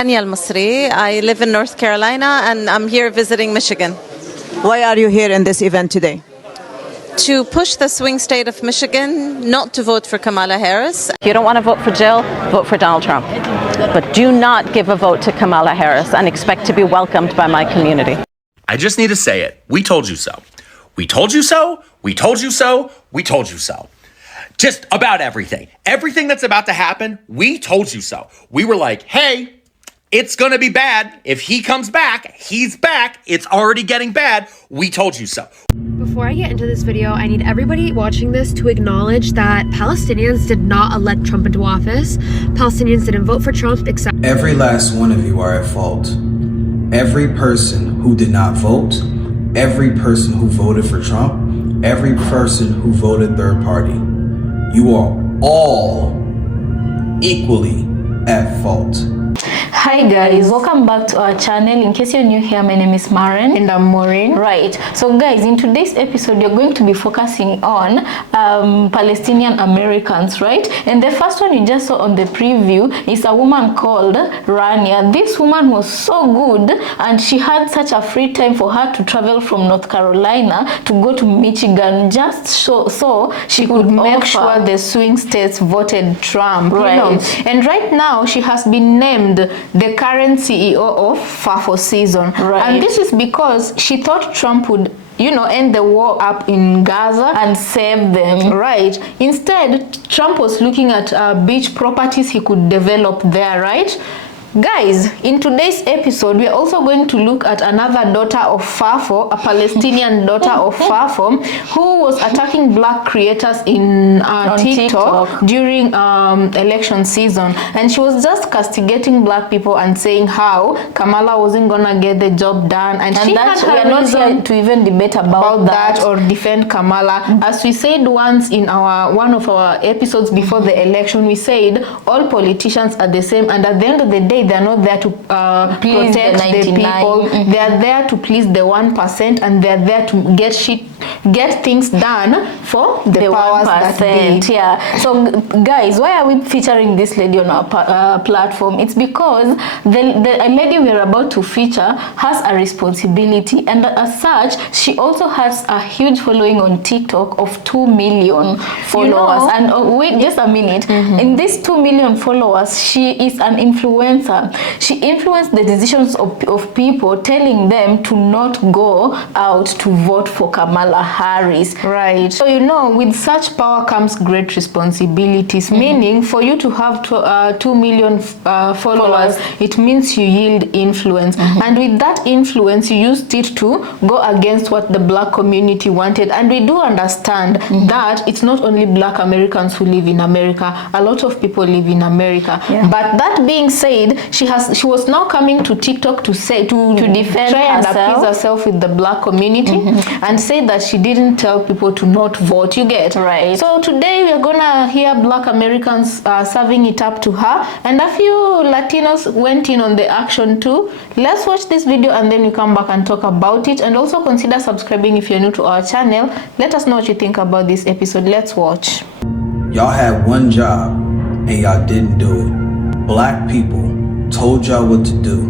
Daniel Masri. I live in North Carolina and I'm here visiting Michigan. Why are you here in this event today? To push the swing state of Michigan not to vote for Kamala Harris. If you don't want to vote for Jill, vote for Donald Trump. But do not give a vote to Kamala Harris and expect to be welcomed by my community. I just need to say it. We told you so. We told you so. We told you so. We told you so. Just about everything. Everything that's about to happen, we told you so. We were like, hey, it's going to be bad. If he comes back, he's back. It's already getting bad. We told you so. Before I get into this video, I need everybody watching this to acknowledge that Palestinians did not elect Trump into office. Palestinians didn't vote for Trump except... Every last one of you are at fault. Every person who did not vote, every person who voted for Trump, every person who voted third party. You are all equally at fault. Hi guys, welcome back to our channel. In case you're new here, my name is Maren And I'm Maureen. Right, so guys, in today's episode we're going to be focusing on Palestinian Americans, right? And the first one you just saw on the preview is a woman called Rania. This woman was so good and she had such a free time for her to travel from North Carolina to go to Michigan just so she could make sure the swing states voted Trump, right? You know? And right now she has been named the current CEO of FAFO season, right? And this is because she thought Trump would, you know, end the war up in Gaza and save them, right? Instead, Trump was looking at beach properties he could develop there, right? Guys, in today's episode, we are also going to look at another daughter of FAFO, a Palestinian daughter of FAFO, who was attacking black creators in TikTok during election season. And she was just castigating black people and saying how Kamala wasn't gonna get the job done. And she had her we are not here to even debate about that or defend Kamala. As we said once in one of our episodes before the election, we said all politicians are the same, and at the end of the day, they're not there to protect the people. They are there to please the 1%, and they're there to get things done for the powers 1%, that be. Yeah. So guys, why are we featuring this lady on our platform? It's because the lady we're about to feature has a responsibility, and as such she also has a huge following on TikTok of 2 million followers. You know, and wait just a minute, in these 2 million followers, she is an influencer. She influenced the decisions of people, telling them to not go out to vote for Kamala Harris, right? So you know, with such power comes great responsibilities, meaning for you to have 2 million followers, it means you yield influence, and with that influence you used it to go against what the black community wanted. And we do understand that it's not only black Americans who live in America, a lot of people live in America. But that being said, she was now coming to TikTok to defend try herself. And appease herself with the black community, and say that she didn't tell people to not vote. You get right? So today we are gonna hear black Americans serving it up to her, and a few Latinos went in on the action too. Let's watch this video and then we come back and talk about it. And also consider subscribing if you're new to our channel. Let us know what you think about this episode. Let's watch. Y'all had one job and y'all didn't do it. Black people told y'all what to do.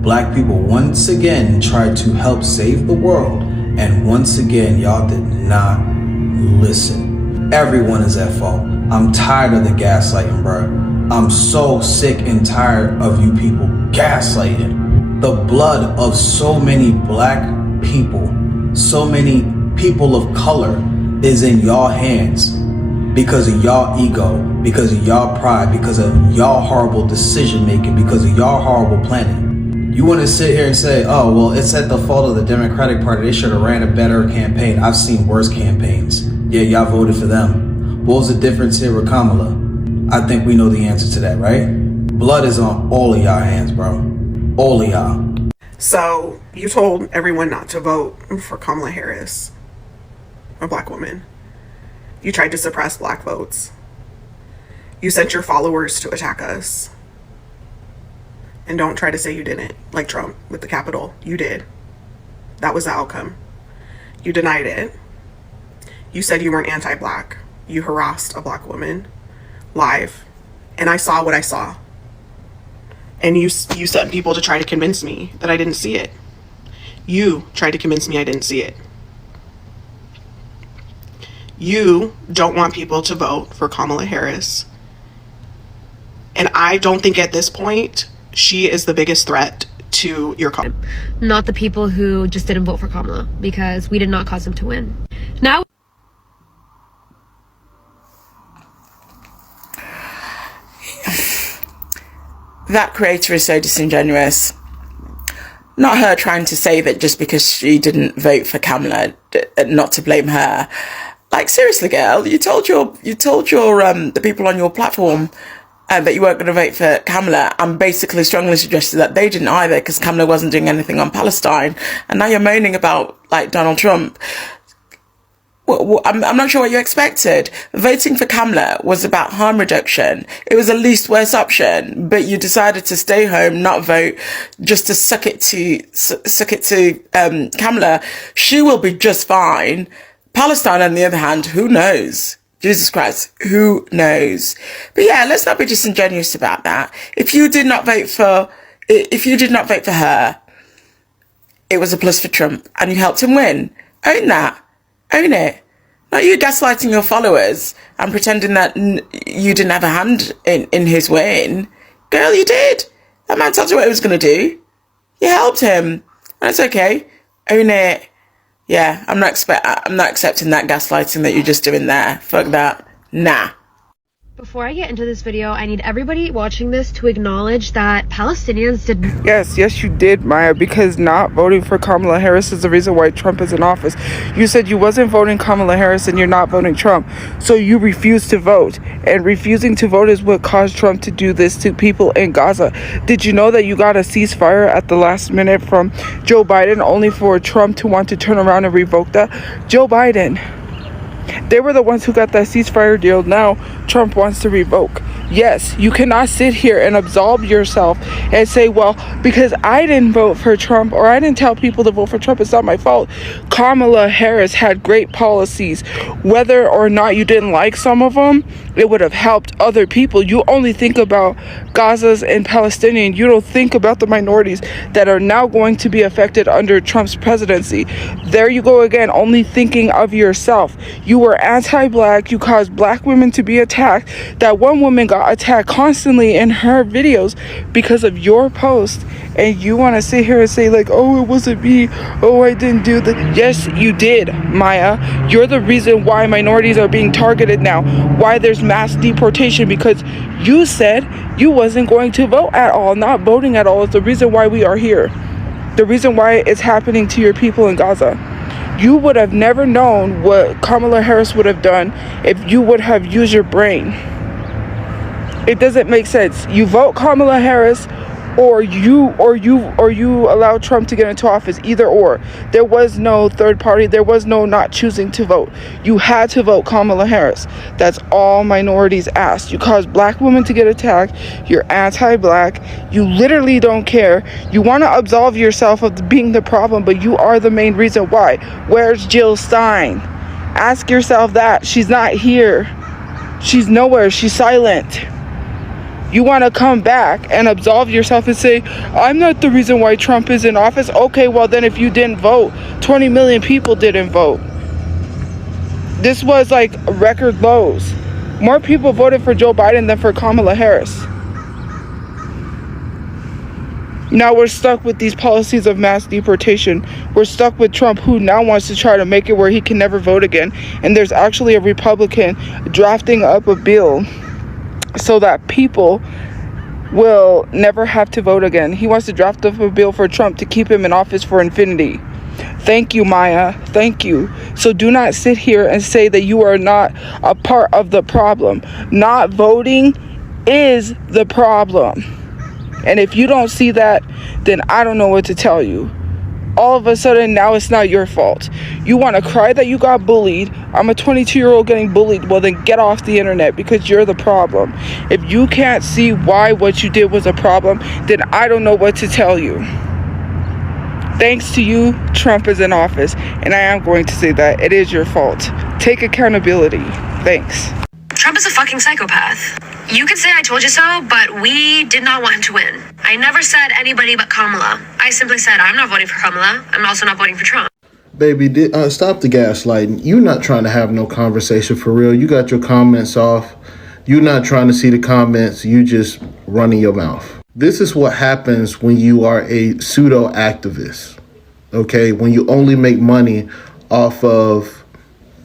Black people once again tried to help save the world, and once again y'all did not listen. Everyone is at fault. I'm tired of the gaslighting, bro. I'm so sick and tired of you people gaslighting. The blood of so many black people, so many people of color is in y'all hands because of y'all ego, because of y'all pride, because of y'all horrible decision making, because of y'all horrible planning. You want to sit here and say, oh, well, it's at the fault of the Democratic Party. They should have ran a better campaign. I've seen worse campaigns. Yeah, y'all voted for them. What was the difference here with Kamala? I think we know the answer to that, right? Blood is on all of y'all hands, bro. All of y'all. So you told everyone not to vote for Kamala Harris, a black woman. You tried to suppress black votes. You sent your followers to attack us. And don't try to say you didn't, like Trump with the Capitol. You did. That was the outcome. You denied it. You said you weren't anti-black. You harassed a black woman live. And I saw what I saw. And you sent people to try to convince me that I didn't see it. You tried to convince me I didn't see it. You don't want people to vote for Kamala Harris. And I don't think at this point she is the biggest threat to your cause. Not the people who just didn't vote for Kamala, because we did not cause them to win. Now that creator is so disingenuous. Not her trying to say that just because she didn't vote for Kamala, not to blame her. Like, seriously, girl, you told your the people on your platform that you weren't going to vote for Kamala, and basically strongly suggested that they didn't either because Kamala wasn't doing anything on Palestine. And now you're moaning about, like, Donald Trump. Well, I'm not sure what you expected. Voting for Kamala was about harm reduction. It was the least worst option, but you decided to stay home, not vote, just to suck it to Kamala. She will be just fine. Palestine, on the other hand, who knows? Jesus Christ, who knows? But yeah, let's not be disingenuous about that. If you did not vote for her, it was a plus for Trump, and you helped him win. Own that. Own it. Not you gaslighting your followers and pretending that you didn't have a hand in his win. Girl, you did. That man told you what he was going to do. You helped him. And it's okay. Own it. Yeah, I'm not accepting that gaslighting that you're just doing there. Fuck that. Nah. before I get into this video, I need everybody watching this to acknowledge that Palestinians did... Yes, you did, Maya, because not voting for Kamala Harris is the reason why Trump is in office. You said you wasn't voting Kamala Harris and you're not voting Trump, so you refused to vote. And refusing to vote is what caused Trump to do this to people in Gaza. Did you know that you got a ceasefire at the last minute from Joe Biden only for Trump to want to turn around and revoke that? Joe Biden, they were the ones who got that ceasefire deal. Now Trump wants to revoke. Yes, you cannot sit here and absolve yourself and say, well, because I didn't vote for Trump or I didn't tell people to vote for Trump, it's not my fault. Kamala Harris had great policies. Whether or not you didn't like some of them, it would have helped other people. You only think about Gaza's and Palestinian. You don't think about the minorities that are now going to be affected under Trump's presidency. There you go again, only thinking of yourself. You were anti-black. You caused black women to be attacked. That one woman got attacked constantly in her videos because of your post, and you want to sit here and say like, oh, it wasn't me, oh, I didn't do that. Yes, you did, Maya. You're the reason why minorities are being targeted now, why there's mass deportation, because you said you wasn't going to vote at all. Not voting at all is the reason why we are here, the reason why it's happening to your people in Gaza. You would have never known what Kamala Harris would have done if you would have used your brain. It doesn't make sense. You vote Kamala Harris, or you allow Trump to get into office. Either or. There was no third party. There was no not choosing to vote. You had to vote Kamala Harris. That's all minorities asked. You caused black women to get attacked. You're anti-black. You literally don't care. You want to absolve yourself of being the problem, but you are the main reason why. Where's Jill Stein? Ask yourself that. She's not here. She's nowhere. She's silent. You want to come back and absolve yourself and say, I'm not the reason why Trump is in office. Okay, well then if you didn't vote, 20 million people didn't vote. This was like record lows. More people voted for Joe Biden than for Kamala Harris. Now we're stuck with these policies of mass deportation. We're stuck with Trump, who now wants to try to make it where he can never vote again. And there's actually a Republican drafting up a bill so that people will never have to vote again. He wants to draft up a bill for Trump to keep him in office for infinity. Thank you, Maya. Thank you. So do not sit here and say that you are not a part of the problem. Not voting is the problem. And if you don't see that, then I don't know what to tell you. All of a sudden, now it's not your fault. You want to cry that you got bullied. I'm a 22-year-old getting bullied. Well, then get off the internet, because you're the problem. If you can't see why what you did was a problem, then I don't know what to tell you. Thanks to you, Trump is in office. And I am going to say that it is your fault. Take accountability. Thanks. Trump is a fucking psychopath. You could say I told you so, but we did not want him to win. I never said anybody but Kamala. I simply said I'm not voting for Kamala. I'm also not voting for Trump. Baby, stop the gaslighting. You're not trying to have no conversation for real. You got your comments off. You're not trying to see the comments. You just running your mouth. This is what happens when you are a pseudo activist. Okay, when you only make money off of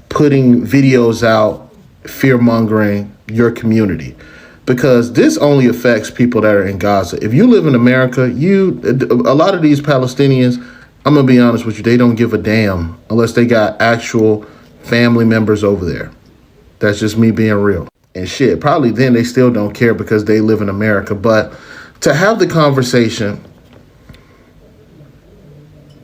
putting videos out, fear-mongering your community. Because this only affects people that are in Gaza. If you live in America, a lot of these Palestinians, I'm going to be honest with you, they don't give a damn unless they got actual family members over there. That's just me being real. And shit, probably then they still don't care because they live in America. But to have the conversation,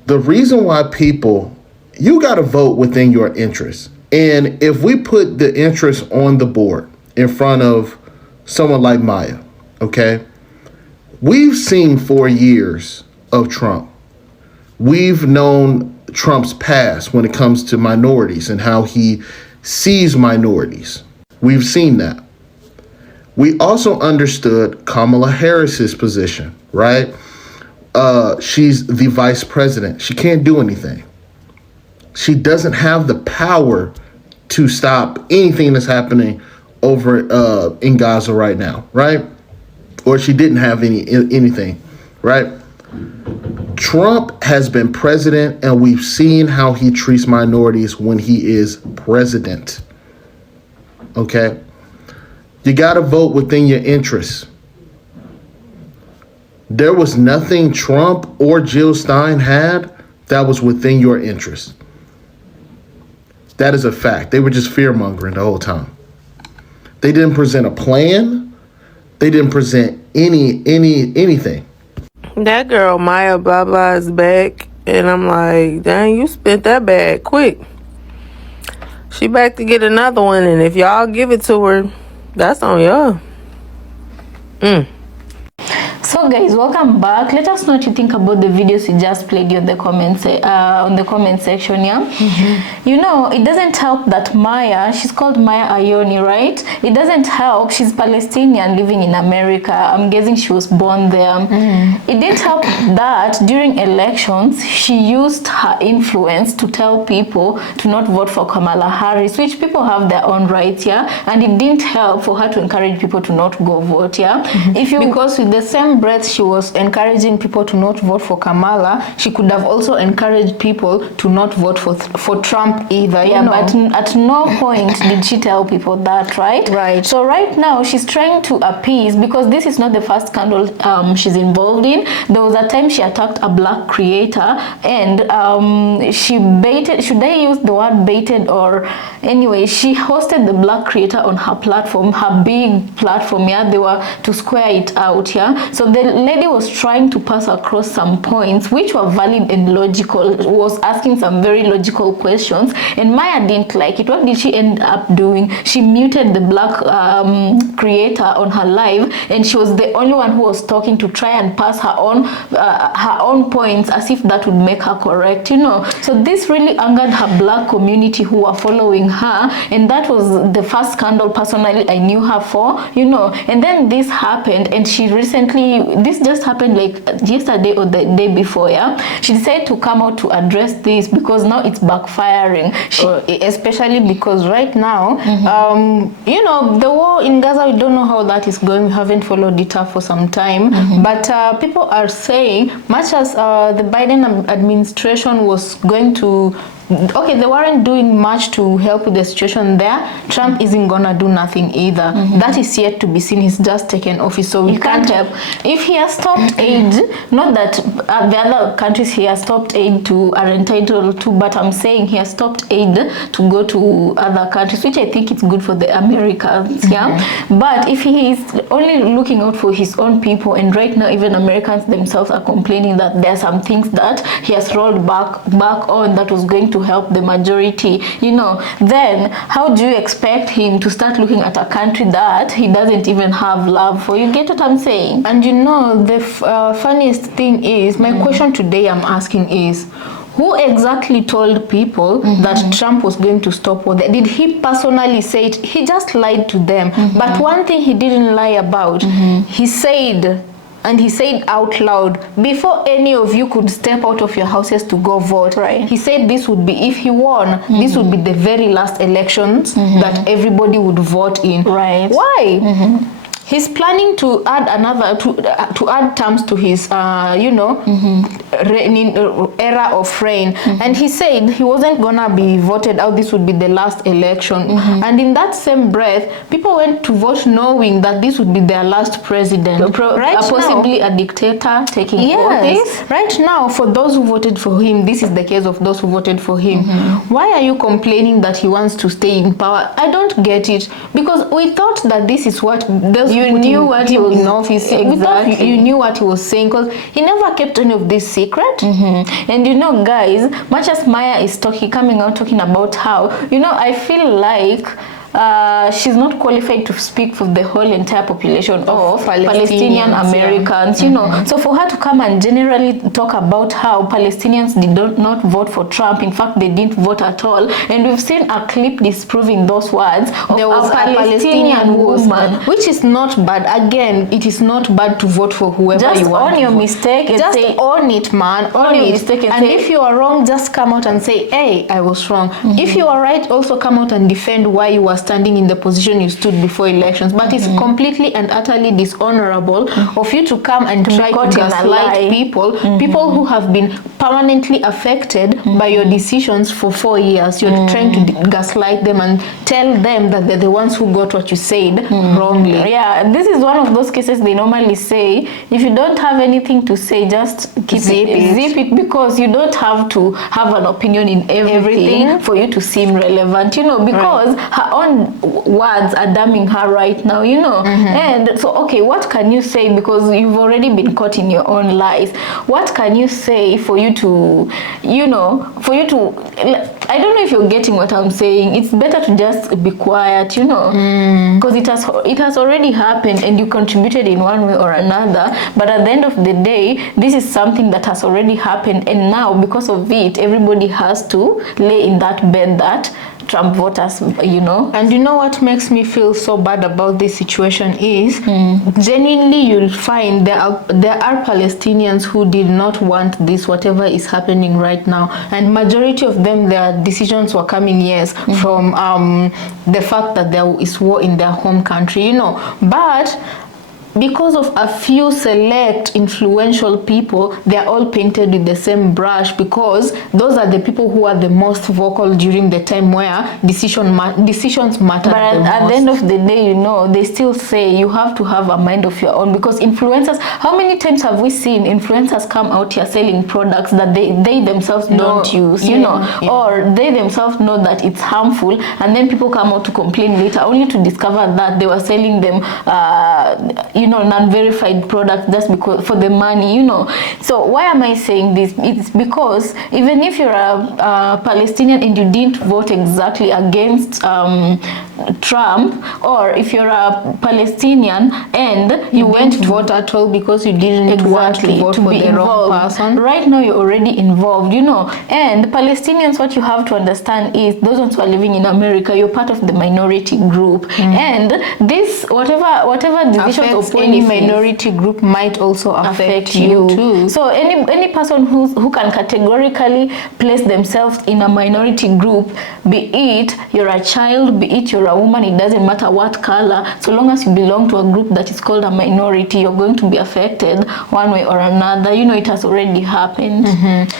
the reason why people, you got to vote within your interests. And if we put the interest on the board in front of someone like Maya, okay, we've seen 4 years of Trump. We've known Trump's past when it comes to minorities and how he sees minorities. We've seen that. We also understood Kamala Harris's position, right? She's the vice president. She can't do anything. She doesn't have the power to stop anything that's happening over in Gaza right now, right? Or she didn't have anything, right? Trump has been president, and we've seen how he treats minorities when he is president. Okay? You got to vote within your interests. There was nothing Trump or Jill Stein had that was within your interests. That is a fact. They were just fear-mongering the whole time. They didn't present a plan. They didn't present anything. That girl Maya blah blah is back, and I'm like, dang, you spent that bag quick. She back to get another one, and if y'all give it to her, that's on y'all. So guys, welcome back. Let us know what you think about the videos we just played you on the comment section. You know, it doesn't help that Maya, she's called Maya Ayoni, right? It doesn't help. She's Palestinian living in America. I'm guessing she was born there. It didn't help that during elections she used her influence to tell people to not vote for Kamala Harris, which people have their own rights, and it didn't help for her to encourage people to not go vote, Because with the same breath she was encouraging people to not vote for Kamala, she could have also encouraged people to not vote for Trump either. But at no point did she tell people that, right? Right. So right now she's trying to appease, because this is not the first scandal she's involved in. There was a time she attacked a black creator, and she baited, should I use the word baited, or anyway, she hosted the black creator on her platform, her big platform. They were to square it out. So the lady was trying to pass across some points which were valid and logical, was asking some very logical questions, and Maya didn't like it. What did she end up doing? She muted the black creator on her live, and she was the only one who was talking to try and pass her own points as if that would make her correct, So this really angered her black community who were following her, and that was the first scandal personally I knew her for, and then this happened, and she recently, this just happened like yesterday or the day before, she decided to come out to address this because now it's backfiring. Especially because right now, the war in Gaza, we don't know how that is going. We haven't followed it up for some time, but people are saying, much as the Biden administration was going to, they weren't doing much to help with the situation there, Trump isn't gonna do nothing either. That is yet to be seen. He's just taken office, so we can't help. If he has stopped aid, not that the other countries he has stopped aid to are entitled to, but I'm saying he has stopped aid to go to other countries, which I think it's good for the Americans, But if he is only looking out for his own people, and right now even Americans themselves are complaining that there are some things that he has rolled back on that was going to help the majority, then how do you expect him to start looking at a country that he doesn't even have love for? You get what I'm saying? And the funniest thing is, my question today I'm asking is, Who exactly told people that Trump was going to stop war? Did he personally say it? He just lied to them. But one thing he didn't lie about, he said, and he said out loud, before any of you could step out of your houses to go vote, he said this would be, if he won, this would be the very last elections that everybody would vote in. Why? He's planning to add another to add terms to his era of reign, and he said he wasn't gonna be voted out. This would be the last election, and in that same breath, people went to vote knowing that this would be their last president, possibly a dictator taking office. Right now, for those who voted for him, this is the case of those who voted for him. Why are you complaining that he wants to stay in power? I don't get it, because we thought that this is what those you knew what he was in office. Exactly. You knew what he was saying, because he never kept any of this secret. And guys, much as Maya is coming out talking about how, I feel like she's not qualified to speak for the whole entire population of Palestinian Americans, So for her to come and generally talk about how Palestinians did not vote for Trump, in fact, they didn't vote at all. And we've seen a clip disproving those words. There was a Palestinian woman, which is not bad. Again, it is not bad to vote for whoever just you want. Just own your mistake and just say, own it, man. Own your mistake and if you are wrong, just come out and say, hey, I was wrong. If you are right, also come out and defend why you were standing in the position you stood before elections. But it's completely and utterly dishonorable of you to come and try to gaslight people who have been permanently affected by your decisions for 4 years. You're trying to gaslight them and tell them that they're the ones who got what you said wrongly. Yeah, this is one of those cases they normally say, if you don't have anything to say, just keep zip it, because you don't have to have an opinion in everything for you to seem relevant, because her own words are damning her right now, and so okay, what can you say, because you've already been caught in your own lies? What can you say for you to I don't know if you're getting what I'm saying. It's better to just be quiet, because it has already happened and you contributed in one way or another. But at the end of the day, this is something that has already happened, and now because of it, everybody has to lay in that bed that Trump voters, And what makes me feel so bad about this situation is, genuinely you'll find there are Palestinians who did not want this, whatever is happening right now. And majority of them, their decisions were coming, from the fact that there is war in their home country, But because of a few select influential people, they're all painted with the same brush, because those are the people who are the most vocal during the time where decisions matter. But at the end of the day, they still say you have to have a mind of your own, because influencers, how many times have we seen influencers come out here selling products that they themselves don't use, or they themselves know that it's harmful, and then people come out to complain later only to discover that they were selling them non-verified products just because for the money, So why am I saying this? It's because even if you're a Palestinian and you didn't vote exactly against Trump, or if you're a Palestinian and you went to vote at all because you didn't want to vote for the wrong person, right now you're already involved, And Palestinians, what you have to understand is, those ones who are living in America, you're part of the minority group, and this whatever decisions of any minority group might also affect you too. So any person who can categorically place themselves in a minority group, be it you're a child, be it you're a woman, it doesn't matter what color, so long as you belong to a group that is called a minority, you're going to be affected one way or another. It has already happened.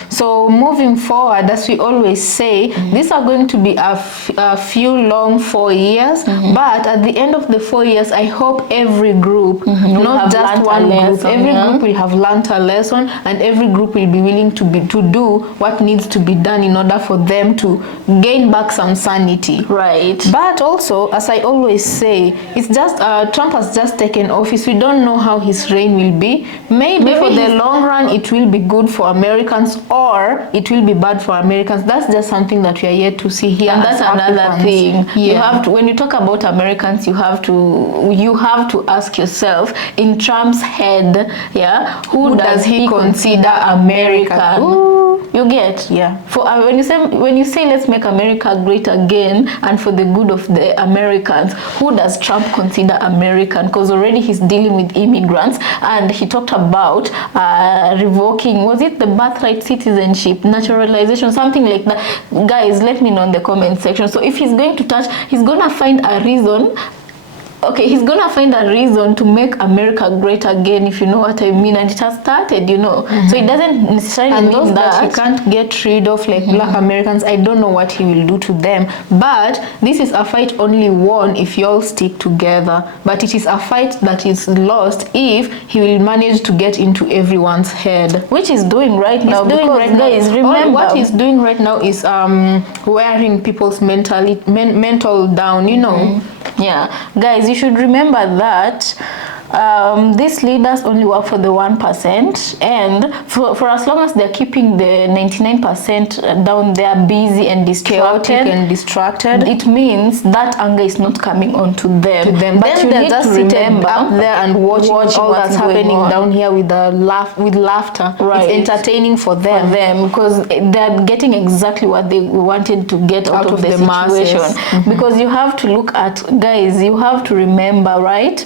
So moving forward, as we always say, these are going to be a few long 4 years, but at the end of the 4 years, I hope every group, not just one group, every group will have learned a lesson, and every group will be willing to do what needs to be done in order for them to gain back some sanity. Right. But also, as I always say, it's just Trump has just taken office. We don't know how his reign will be. Maybe for the long run it will be good for Americans, or it will be bad for Americans. That's just something that we are yet to see here. And that's another thing. Yeah. You have to, when you talk about Americans, you have to ask yourself, in Trump's head, who does he consider American? You get, yeah. For when you say let's make America great again and for the good of the Americans, who does Trump consider American? Because already he's dealing with immigrants, and he talked about revoking, was it the birthright citizenship, naturalization, something like that. Guys, let me know in the comment section. So if he's going to touch, he's gonna find a reason. Okay, he's gonna find a reason to make America great again, if you know what I mean, and it has started, you know. So it doesn't necessarily mean that he can't get rid of, like Black Americans. I don't know what he will do to them, but this is a fight only won if you all stick together. But it is a fight that is lost if he will manage to get into everyone's head, which he's doing right now. Guys, remember what he's doing right now is wearing people's mental down, you know. Yeah, guys, you should remember that these leaders only work for the 1%, and for as long as they're keeping the 99% down there busy and distracted, it means that anger is not coming on to them. But you need to remember up there and watch all that's happening down here with laughter. Right. It's entertaining for them because they're getting exactly what they wanted to get out of the situation. Because you have to look at, guys, you have to remember, right?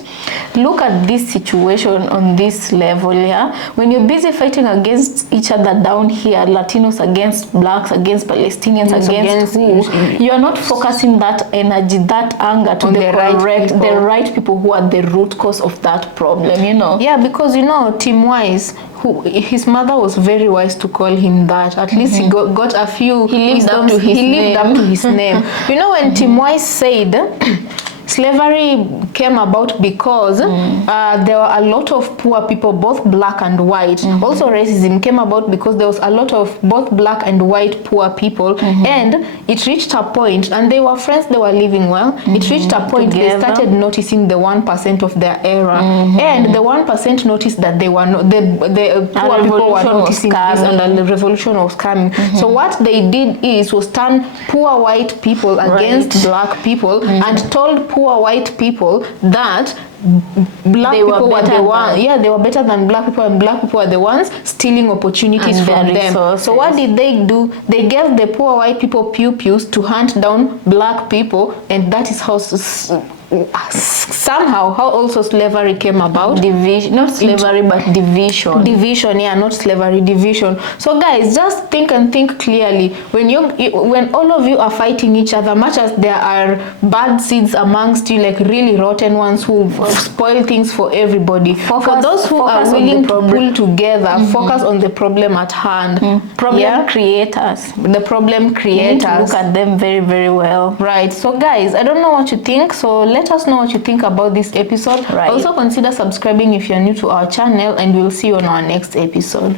Look at this situation on this level, yeah. When you're busy fighting against each other down here, Latinos against Blacks, against Palestinians, against who, you are not focusing that energy, that anger to the right people who are the root cause of that problem, you know. Yeah, because you know, Tim Wise, who his mother was very wise to call him that. At least he got a few. He lived up to his name. You know, when Tim Wise said slavery came about because there were a lot of poor people, both black and white. Also racism came about because there was a lot of both black and white poor people, and it reached a point, and they were friends, they were living well. It reached a point they started noticing the 1% of their era, and the 1% noticed that they were not, the poor people were noticing this, and the revolution was coming. So what they did was turn poor white people against black people, and told poor white people that black people were the ones, they were better than black people, and black people were the ones stealing opportunities from them. So what did they do? They gave the poor white people pew-pews to hunt down black people, and that is how somehow how also slavery came about. Division, not slavery, but division. Division, yeah, not slavery, division. So guys, just think and think clearly. When all of you are fighting each other, much as there are bad seeds amongst you, like really rotten ones who spoil things for everybody, for those who are willing to pull together, focus on the problem at hand. Creators. The problem creators. You need to look at them very, very well. Right. So guys, I don't know what you think, so let us know what you think about this episode. Also consider subscribing if you're new to our channel, and we'll see you on our next episode.